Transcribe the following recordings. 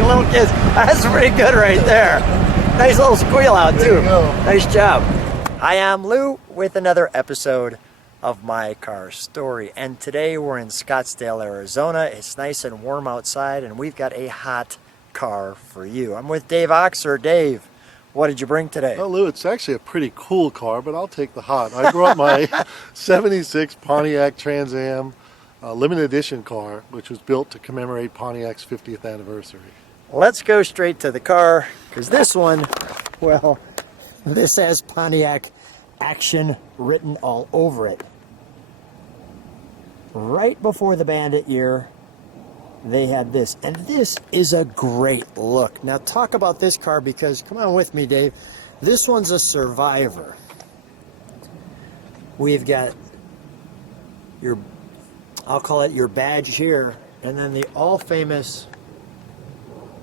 like little kids. That's pretty good right there. Nice little squeal out too. There you go. Nice job. Hi, I'm Lou with another episode of My Car Story. And today we're in Scottsdale, Arizona. It's nice and warm outside and we've got a hot car for you. I'm with Dave Ochser. Dave, what did you bring today? Well, Lou, it's actually a pretty cool car, but I'll take the hot. I brought my 76 Pontiac Trans Am limited edition car, which was built to commemorate Pontiac's 50th anniversary. Let's go straight to the car, because this one, well, this has Pontiac action written all over it. Right before the Bandit year, they had this, and this is a great look. Now talk about this car, because come on with me, Dave, this one's a survivor. We've got your, I'll call it your badge here, and then the all famous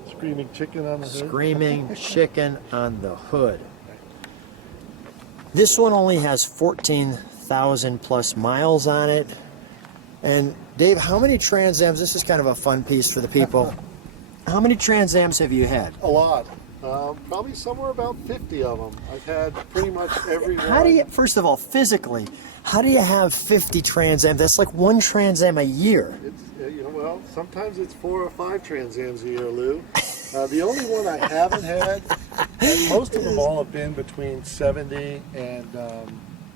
Screaming chicken on the hood. Screaming chicken on the hood. This one only has 14,000 plus miles on it. And Dave, how many Trans Ams, this is kind of a fun piece for the people, how many Trans Ams have you had? A lot. Probably somewhere about 50 of them. I've had pretty much every one. How do you, first of all, physically, how do you have 50 Trans Ams? That's like one Trans Am a year. It's, well, sometimes it's 4 or 5 Trans Ams a year, Lou. The only one I haven't had, and most of them all have been between 70 and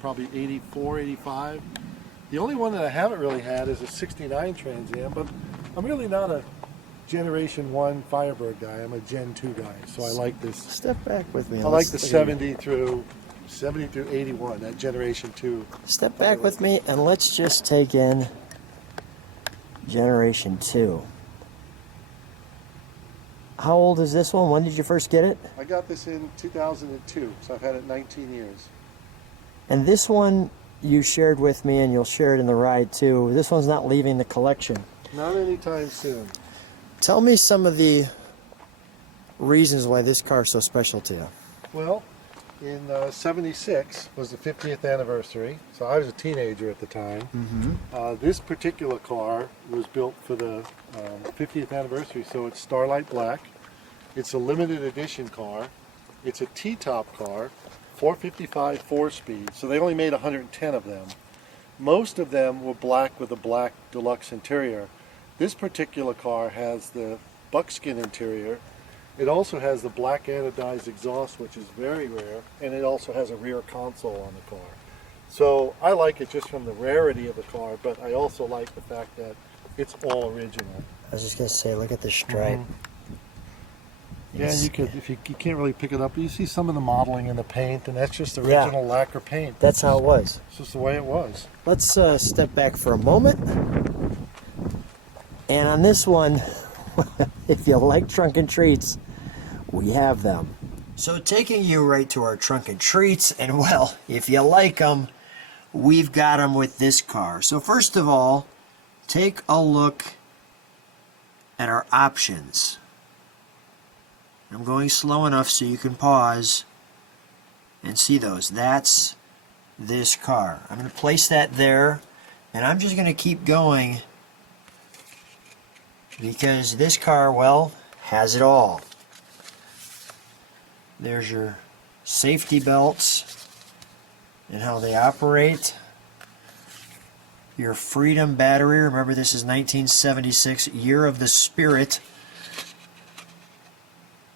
probably 84, 85. The only one that I haven't really had is a 69 Trans Am, but I'm really not a Generation 1 Firebird guy. I'm a Gen 2 guy, so I like this. Step back with me. I like the 70 through 81, that Generation 2. Step back with me and let's just take in Generation 2. How old is this one? When did you first get it? I got this in 2002, so I've had it 19 years. And this one you shared with me, and you'll share it in the ride too. This one's not leaving the collection. Not anytime soon. Tell me some of the reasons why this car is so special to you. Well, in 76 was the 50th anniversary, so I was a teenager at the time. This particular car was built for the 50th anniversary, so it's Starlight Black. It's a limited edition car. It's a T-top car, 455 4-speed, so they only made 110 of them. Most of them were black with a black deluxe interior. This particular car has the buckskin interior. It also has the black anodized exhaust, which is very rare, and it also has a rear console on the car. So I like it just from the rarity of the car, but I also like the fact that it's all original. I was just going to say, look at the stripe. Yeah, you could, if you can't really pick it up, you see some of the modeling in the paint, and that's just original lacquer paint. That's how it was. It's just the way it was. Let's step back for a moment. And on this one, if you like trunk and treats, we have them. So taking you right to our trunk and treats, and well, if you like them, we've got them with this car. So first of all, take a look at our options. I'm going slow enough so you can pause and see those. That's this car. I'm going to place that there, and I'm just going to keep going because this car, well, has it all. There's your safety belts and how they operate. Your Freedom battery. Remember, this is 1976, Year of the Spirit.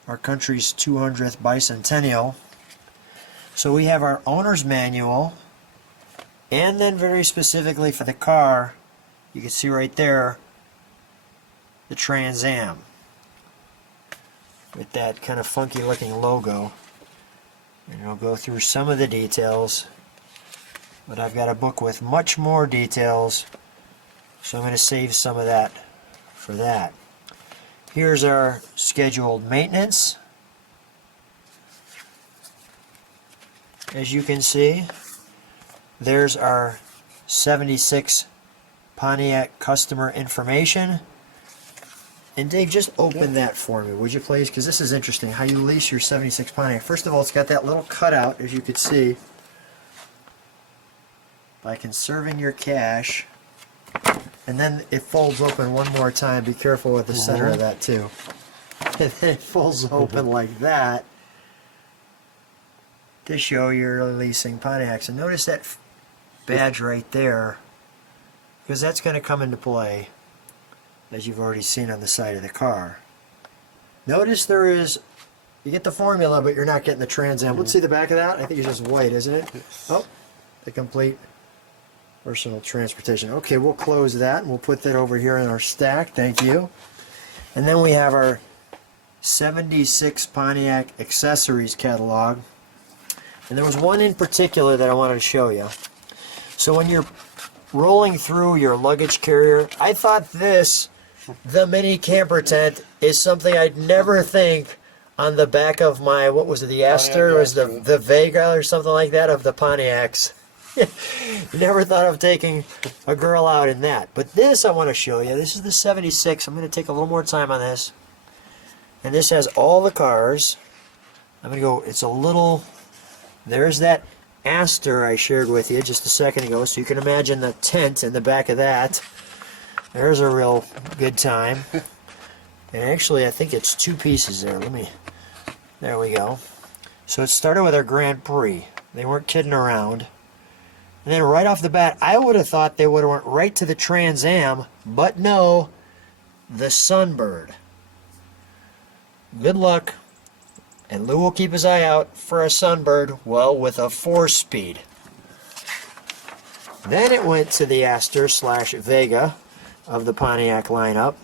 Our country's 200th bicentennial. So we have our owner's manual, and then very specifically for the car, you can see right there, the Trans Am with that kind of funky looking logo. And I'll go through some of the details, but I've got a book with much more details, so I'm going to save some of that for that. Here's our scheduled maintenance. As you can see, there's our 76 Pontiac customer information. And Dave, just open that for me, would you please? Because this is interesting, how you lease your 76 Pontiac. First of all, it's got that little cutout, as you could see. By conserving your cash. And then it folds open one more time. Be careful with the center of that too. And then it folds open like that to show you're leasing Pontiacs. And notice that badge right there, because that's going to come into play, as you've already seen on the side of the car. Notice there is, you get the formula, but you're not getting the Trans Am. Let's see the back of that. I think it's just white, isn't it? Oh, the complete personal transportation. Okay, we'll close that and we'll put that over here in our stack. Thank you. And then we have our 76 Pontiac accessories catalog. And there was one in particular that I wanted to show you. So when you're rolling through your luggage carrier, I thought this, the mini camper tent, is something I'd never think on the back of my, what was it, the Aster, or was the Vega or something like that, of the Pontiacs. Never thought of taking a girl out in that. But this I want to show you. This is the 76. I'm going to take a little more time on this. And this has all the cars. I'm going to go, it's a little, there's that Aster I shared with you just a second ago, so you can imagine the tent in the back of that. There's a real good time. And actually, I think it's two pieces there. There we go. So it started with our Grand Prix. They weren't kidding around. And then right off the bat, I would have thought they would have went right to the Trans Am, but no, the Sunbird. Good luck. And Lou will keep his eye out for a Sunbird, well, with a 4-speed. Then it went to the Aster / Vega of the Pontiac lineup.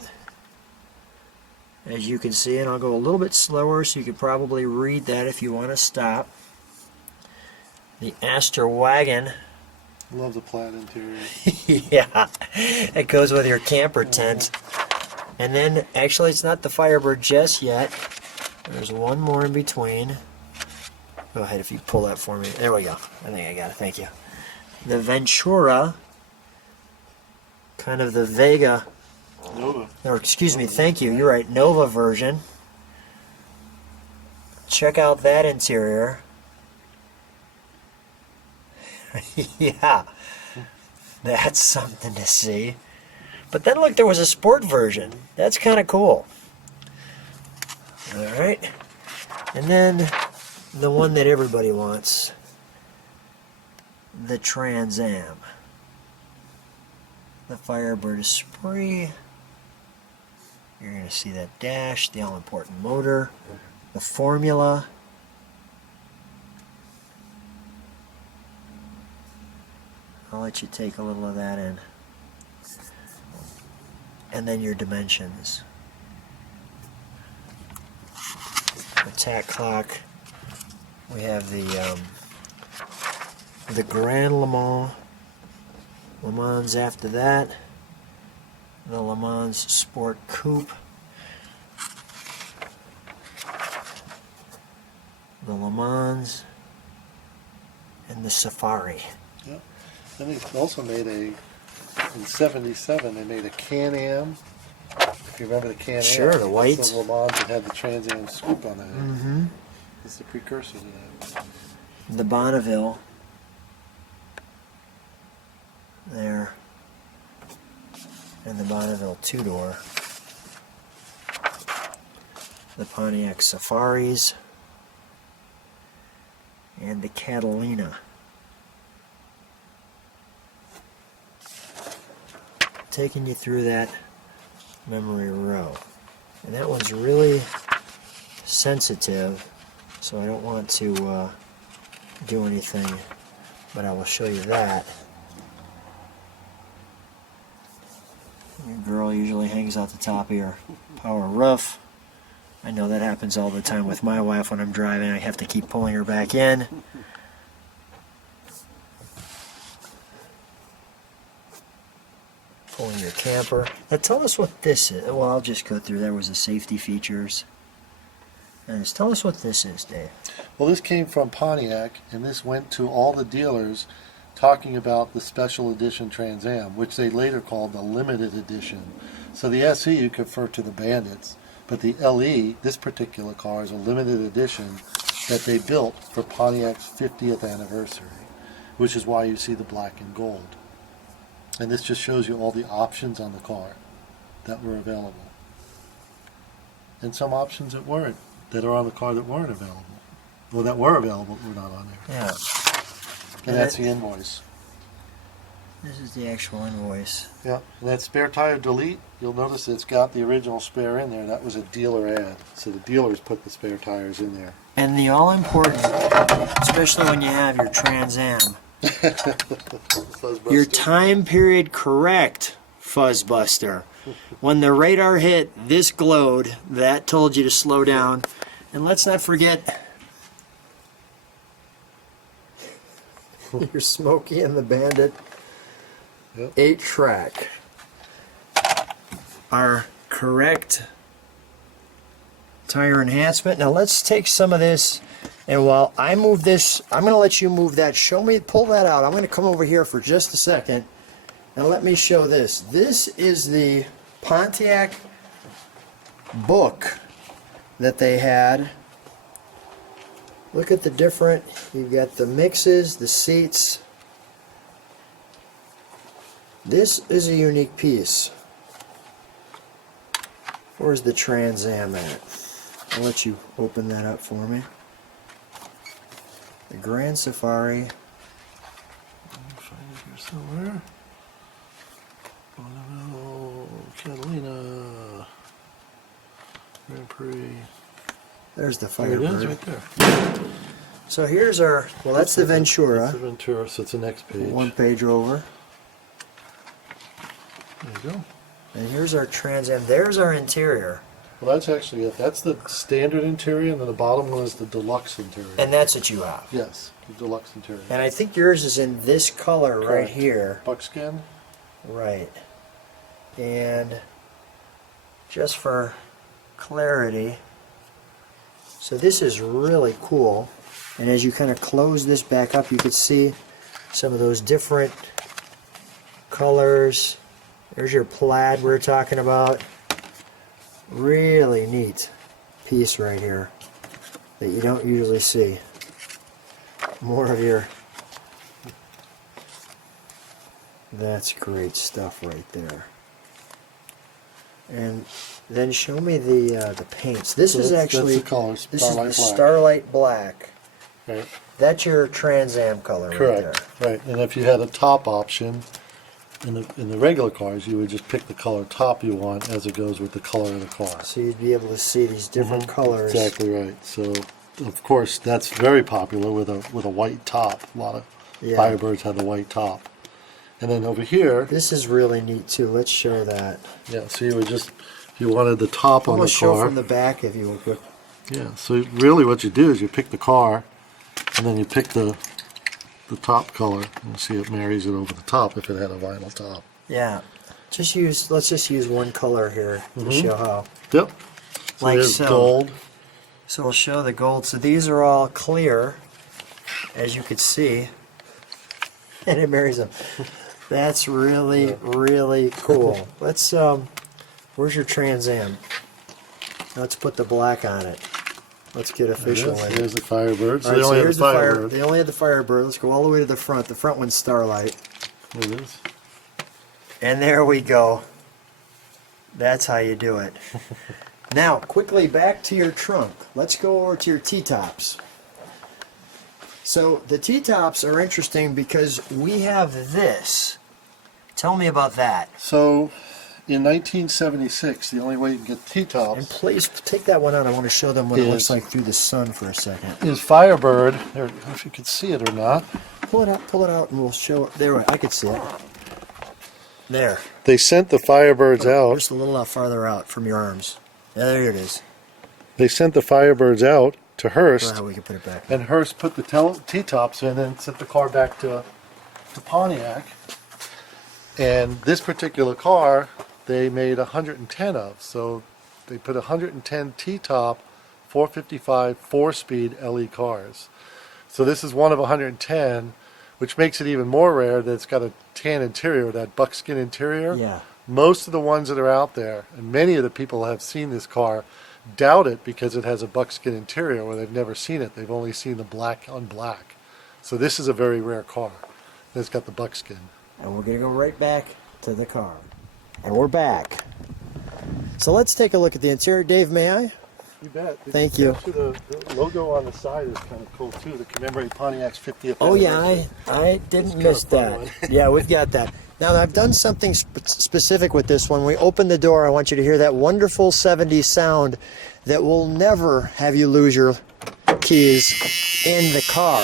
As you can see, and I'll go a little bit slower so you could probably read that if you want to stop. The Aster wagon. Love the plaid interior. Yeah, it goes with your camper tent. And then, actually, it's not the Firebird just yet. There's one more in between. Go ahead if you pull that for me. There we go. I think I got it. Thank you. The Ventura, kind of the Vega. Nova. Or excuse me, thank you. You're right. Nova version. Check out that interior. Yeah, that's something to see. But then look, there was a sport version. That's kind of cool. All right. And then the one that everybody wants, the Trans Am. The Firebird Esprit. You're going to see that dash, the all-important motor, the formula. I'll let you take a little of that in. And then your dimensions. Attack clock. We have the Grand Le Mans. Le Mans after that. The Le Mans Sport Coupe. The Le Mans. And the Safari. Yep. And they also made in 77, they made a Can-Am. If you remember the Can-Am. Sure, the white. The Le Mans that had the Trans Am scoop on it. Mm-hmm. It's the precursor to that. The Bonneville. There. And the Bonneville two-door. The Pontiac Safaris. And the Catalina. Taking you through that memory row. And that one's really sensitive, so I don't want to do anything, but I will show you that. Your girl usually hangs out the top of your power roof. I know that happens all the time with my wife when I'm driving. I have to keep pulling her back in. Pulling your camper. Now tell us what this is. Well, I'll just go through. There was the safety features. And just tell us what this is, Dave. Well, this came from Pontiac, and this went to all the dealers talking about the special edition Trans Am, which they later called the limited edition. So the SE you could refer to the Bandits, but the LE, this particular car, is a limited edition that they built for Pontiac's 50th anniversary, which is why you see the black and gold. And this just shows you all the options on the car that were available. and some options that weren't, that are on the car that weren't available. Well, that were available, but were not on there. Yeah. And that's the invoice. This is the actual invoice. Yeah, and that spare tire delete, you'll notice it's got the original spare in there. That was a dealer ad. So the dealers put the spare tires in there. And the all-important, especially when you have your Trans Am, your time period correct, Fuzzbuster. When the radar hit, this glowed. That told you to slow down. And let's not forget your Smokey and the Bandit 8-track. Our correct tire enhancement. Now let's take some of this, and while I move this, I'm going to let you move that. Show me, pull that out. I'm going to come over here for just a second and let me show this. This is the Pontiac book that they had. Look at the different, you've got the mixes, the seats. This is a unique piece. Where's the Trans Am at? I'll let you open that up for me. The Grand Safari. I'll find it here somewhere. Bonneville, Catalina, Grand Prix. There's the There it is, Firebird. right there. So here's our, well, that's the Ventura. That's the Ventura, so it's the next page. One page over. There you go. And here's our Trans Am. There's our interior. Well, that's actually it. That's the standard interior, and then the bottom one is the deluxe interior. And that's what you have. Yes, the deluxe interior. And I think yours is in this color right Correct. here. Buckskin. Right. And just for clarity, so this is really cool. And as you kind of close this back up, you could see some of those different colors. There's your plaid we were talking about. Really neat piece right here that you don't usually see. More of your, that's great stuff right there. And then show me the paints. This is actually, that's the color, this is the Starlight Black. Starlight Black. Right. That's your Trans Am color Correct. right there. Right. And if you had a top option in the regular cars, you would just pick the color top you want as it goes with the color of the car. So you'd be able to see these different colors. Exactly right. So of course that's very popular with a white top. A lot of Firebirds have the white top. And then over here, This is really neat too. Let's show that. yeah. So you would just, if you wanted the top on the Almost show car. from the back if you would. Yeah. So really, what you do is you pick the car, and then you pick the top color. And see, it marries it over the top if it had a vinyl top. Yeah. Let's just use one color here to show how. Yep. So Like there's so. gold. So we'll show the gold. So these are all clear, as you could see. And it marries them. That's really, really cool. Let's, where's your Trans Am? Let's put the black on it. Let's get official. Yes, with it. here's the Firebird. So All right, they only have here's the Firebird. They only have the Firebird. Let's go all the way to the front. The front one's Starlight. There it is. And there we go. That's how you do it. Now, quickly back to your trunk. Let's go over to your T-tops. So the T-tops are interesting because we have this. Tell me about that. So in 1976, the only way you can get And T-tops please take that one out. I want to show them what it Yes. looks like through the sun for a second. is Firebird. There, I don't know if you can see it or not. Pull it out, and we'll show it. There, I could see it. There. They sent the Firebirds out. Just a little farther out from your arms. Yeah, there it is. They sent the Firebirds out to I don't know Hearst, how we can put it back. and Hearst put the T-tops in and sent the car back to Pontiac. And this particular car, they made 110 of. So they put 110 T-top 455 4-speed LE cars. So this is one of 110, which makes it even more rare that it's got a tan interior, that buckskin interior. Yeah. Most of the ones that are out there, and many of the people have seen this car, doubt it because it has a buckskin interior where they've never seen it. They've only seen the black on black. So this is a very rare car that's got the buckskin. And we're going to go right back to the car. And we're back. So let's take a look at the interior. Dave, may I? You bet. Thank you. Actually, the logo on the side is kind of cool too, to commemorate Pontiac's 50th Oh anniversary. yeah, I didn't miss that. Yeah, we've got that. Now I've done something specific with this one. We open the door, I want you to hear that wonderful 70s sound that will never have you lose your keys in the car.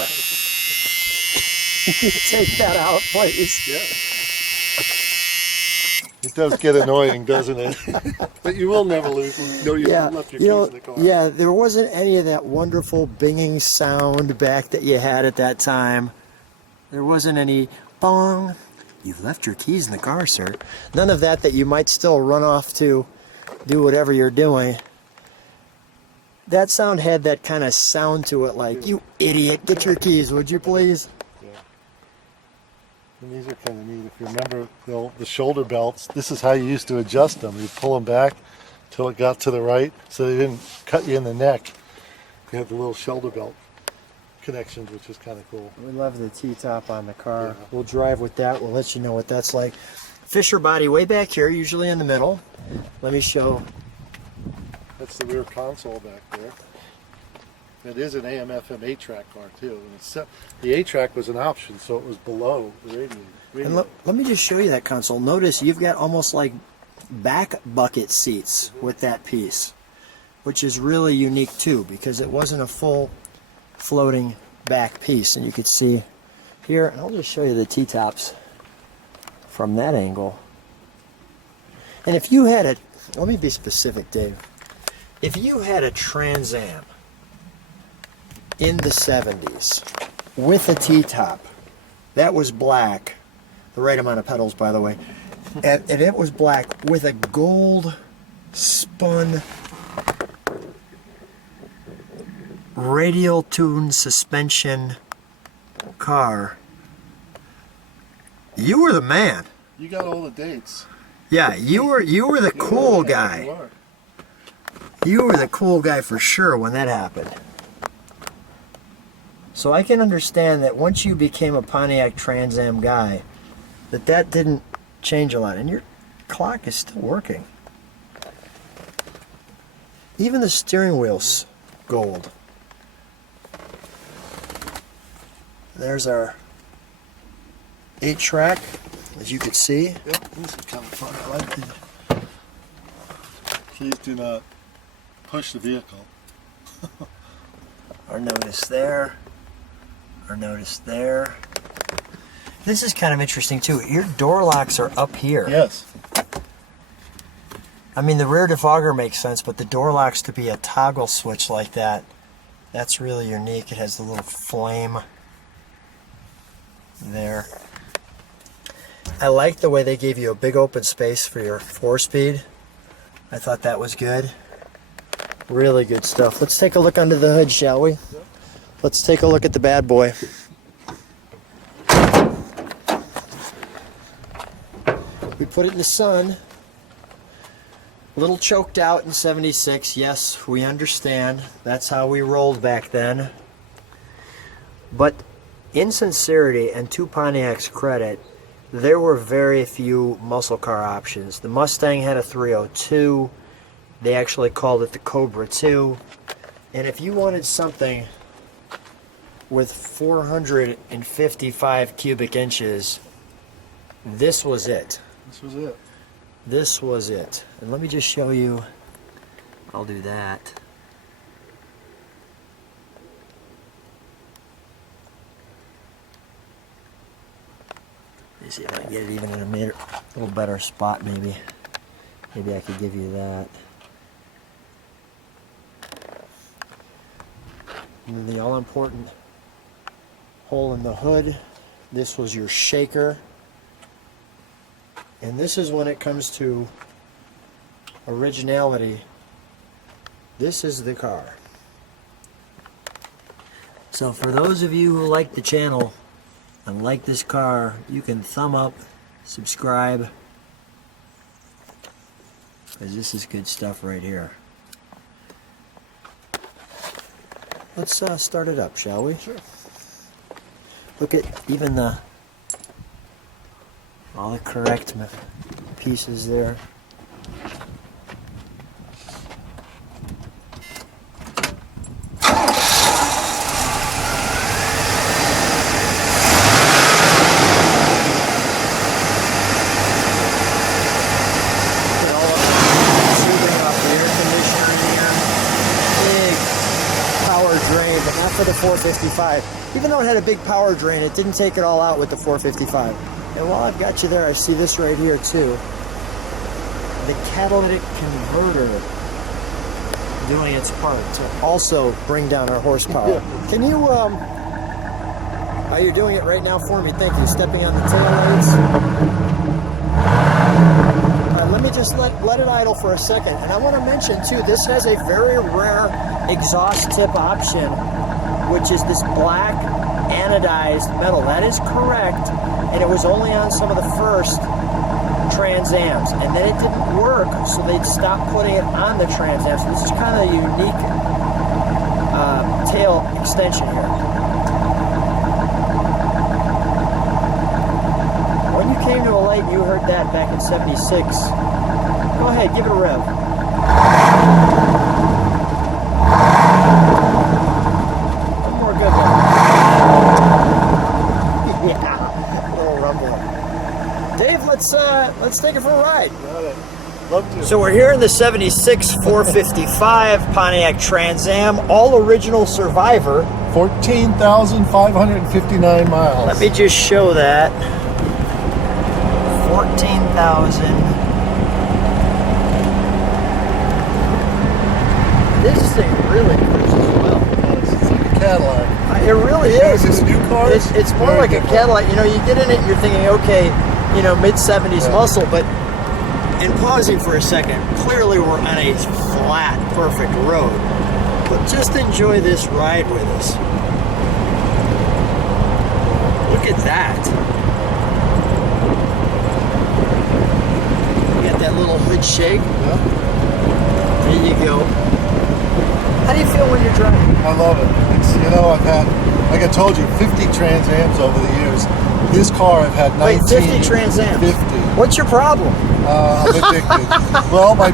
You take that out, please. Yeah. It does get annoying, doesn't it? But you will never lose them. No, you left your keys in the car. Yeah, there wasn't any of that wonderful binging sound back that you had at that time. There wasn't any bong. You've left your keys in the car, sir. None of that you might still run off to do whatever you're doing. That sound had that kind of sound to it, like, you idiot, get your keys, would you please? Yeah. And these are kind of neat. If you remember the shoulder belts, this is how you used to adjust them. You'd pull them back till it got to the right so they didn't cut you in the neck. You have the little shoulder belt connections, which is kind of cool. We love the T-top on the car. Yeah. We'll drive with that. We'll let you know what that's like. Fisher body way back here, usually in the middle. Let me show. That's the rear console back there. It is an AM/FM 8-track car too. And the 8-track was an option, so it was below the radio. And let me just show you that console. Notice you've got almost like back bucket seats with that piece, which is really unique too, because it wasn't a full floating back piece. And you could see here, and I'll just show you the T-tops from that angle. And if you had let me be specific, Dave. If you had a Trans Am in the 70s with a T-top that was black, the right amount of pedals, by the way, and it was black with a gold spun radial tuned suspension car, you were the man. You got all the dates. Yeah, you were the cool guy. You were the cool guy for sure when that happened. So I can understand that once you became a Pontiac Trans Am guy, that didn't change a lot. And your clock is still working. Even the steering wheel's gold. There's our 8-track, as you can see. Yep, this is kind of fun. I like these. Please do not push the vehicle. Our notice there. Our notice there. This is kind of interesting too. Your door locks are up here. Yes. I mean, the rear defogger makes sense, but the door locks to be a toggle switch like that, that's really unique. It has the little flame there. I like the way they gave you a big open space for your 4-speed. I thought that was good. Really good stuff. Let's take a look under the hood, shall we? Let's take a look at the bad boy. We put it in the sun. A little choked out in 76. Yes, we understand. That's how we rolled back then. But in sincerity and to Pontiac's credit, there were very few muscle car options. The Mustang had a 302. They actually called it the Cobra 2. And if you wanted something with 455 cubic inches, this was it. This was it. This was it. And let me just show you. I'll do that. Let me see if I can get it even in a little better spot, maybe. Maybe I could give you that. And then the all-important hole in the hood. This was your shaker. And this is when it comes to originality. This is the car. So for those of you who like the channel and like this car, you can thumb up, subscribe, because this is good stuff right here. Let's start it up, shall we? Sure. Look at even all the correct pieces there. drain, but not for the 455. Even though it had a big power drain, it didn't take it all out with the 455. And while I've got you there, I see this right here too. The catalytic converter doing its part to also bring down our horsepower. Yeah. Can you, oh, you're doing it right now for me. Thank you. Stepping on the tail lights. Let me just let it idle for a second. And I want to mention too, this has a very rare exhaust tip option, which is this black anodized metal. That is correct. And it was only on some of the first Trans Ams, and then it didn't work, so they'd stop putting it on the Trans Ams. So this is kind of a unique tail extension here. When you came to a light, you heard that back in '76. Go ahead, give it a rev. One more good one. Yeah, a little rumble. Dave, let's take it for a ride. Got it. Love to. So we're here in the '76 455 Pontiac Trans Am, all original Survivor. 14,559 miles. Let me just show that. 14,000. This thing really cruises well. It's like a Cadillac. It really Yeah, is. this new car. It's more like a Cadillac. You know, you get in it and you're thinking, okay, you know, mid-70s muscle, but in pausing for a second, clearly we're on a flat, perfect road. But just enjoy this ride with us. Look at that. You got that little hood shake. Yeah. There you go. How do you feel when you're driving? I love it. It's, you know, I've had, like I told you, 50 Trans Ams over the years. This car I've had 19. Wait, 50 Trans Ams? 50. What's your problem? I'm addicted. Well, I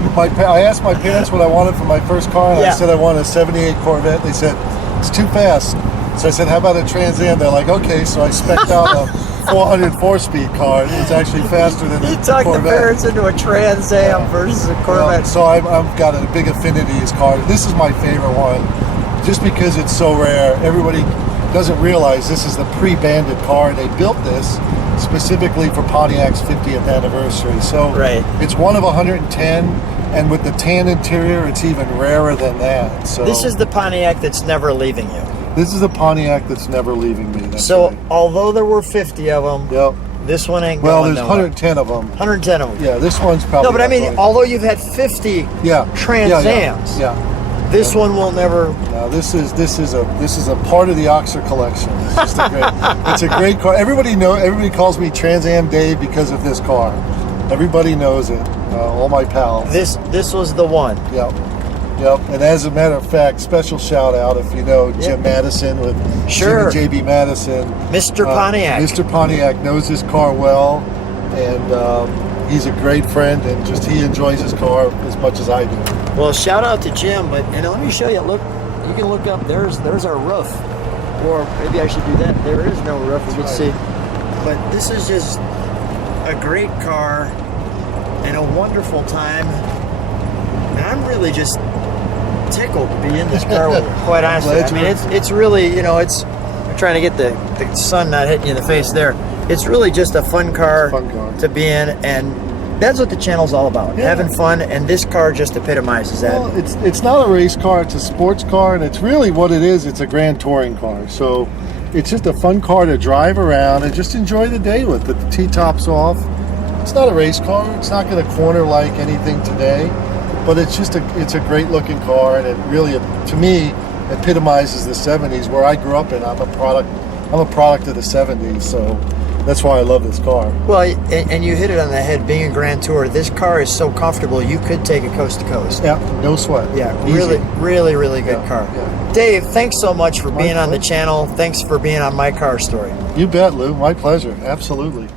asked my parents what I wanted for my first car, and I said I wanted a '78 Corvette. They said, it's too fast. So I said, how about a Trans Am? They're like, okay. So I spec'd out a 404-speed car. It's actually faster than You a talked the Corvette. parents into a Trans Am versus a Corvette. So I've got a big affinity as car. This is my favorite one, just because it's so rare. Everybody doesn't realize this is the pre-banded car. They built this specifically for Pontiac's 50th anniversary. So it's one of 110, and with the tan interior, it's even rarer than that. So this is the Pontiac that's never leaving you. This is the Pontiac that's never leaving me. That's So right. although there were 50 of them, this one ain't well, going there's nowhere. 110 of them. 110 of them. Yeah, this one's probably. No, but I mean, not going. although you've had 50 Trans Ams, this one will never. No, this is a part of the Ochser collection. It's just it's a great car. Everybody calls me Trans Am Dave because of this car. Everybody knows it. All my pals. This was the one. Yep. And as a matter of fact, special shout out if you know Jim Madison with Jim and JB Madison. Mr. Pontiac. Mr. Pontiac knows his car well, and he's a great friend, and just he enjoys his car as much as I do. Well, shout out to Jim, but let me show you. Look, you can look up. There's our roof, or maybe I should do that. There is no roof. You can see, but this is just a great car and a wonderful time. And I'm really just tickled to be in this car with you, quite honestly. I mean, it's really, I'm trying to get the sun not hitting you in the face there. It's really just a fun car to be in, and that's what the channel's all about, having fun, and this car just epitomizes that. Well, it's not a race car, it's a sports car, and it's really what it is. It's a grand touring car. So it's just a fun car to drive around and just enjoy the day with. The T-top's off. It's not a race car. It's not going to corner like anything today, but it's just it's a great looking car, and it really, to me, epitomizes the 70s where I grew up in. I'm a product of the 70s, so that's why I love this car. Well, and you hit it on the head. Being a Grand Tour, this car is so comfortable, you could take it coast to coast. Yeah, no sweat. Yeah, Easy. really good car. Yeah. Dave, thanks so much for being on the channel. Thanks for being on My Car Story. You bet, Lou. My pleasure. Absolutely.